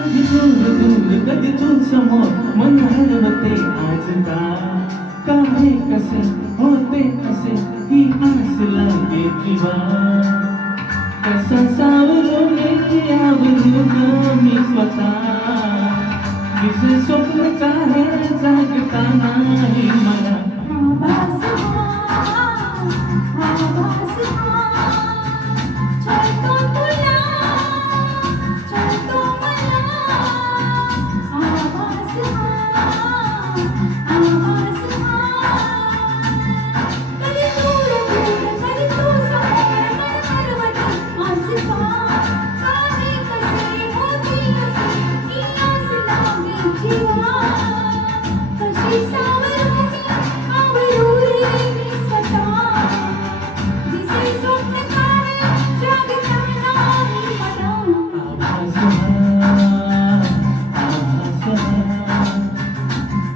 कधी दूर दूर कधी तू समोर मन हरवते आजता काय कसे होते असे ही आस लागे जीवा कसा सावरून आवरू मी स्वतः किसे स्वप्न काय जागता नाही मला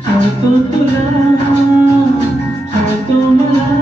छळतो तुला छळतो मला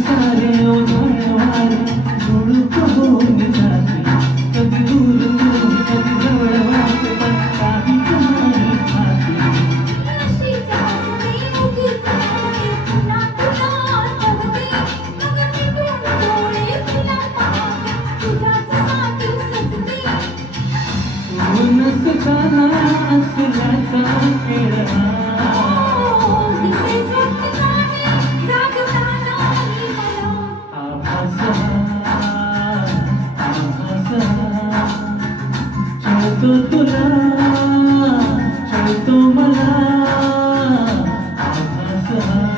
सारे उन्हाळ्यावर झुळूक होऊन जाते कधी दूर दूर कधी जवळ वाटतं पण काहीच नाही खाते नसताना असल्याचा खेळ छळतो तुला छळतो मला आभास हा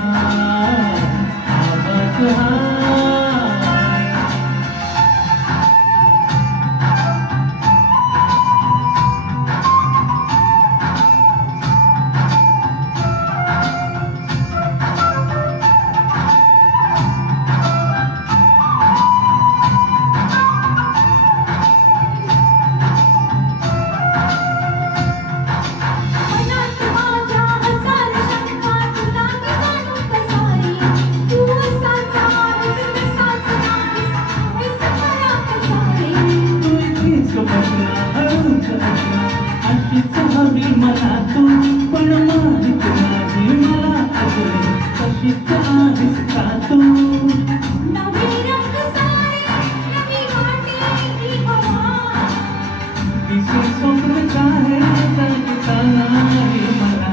अशीच हवी मला तू पण माहित नाही मला अजून कशीच आहेस का तू दिसे स्वप्न काय जागता नाही मला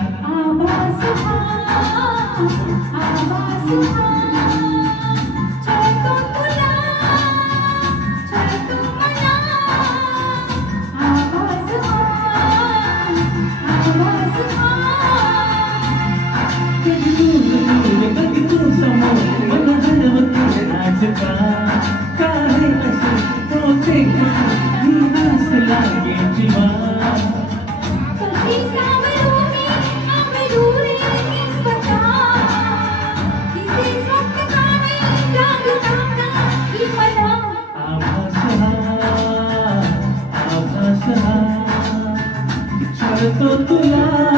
कधी दूर दूर कधी तू समोर मन हरवते आजता काय असे होते कसे ही आस लागे जीवा आभास हा छळतो तुला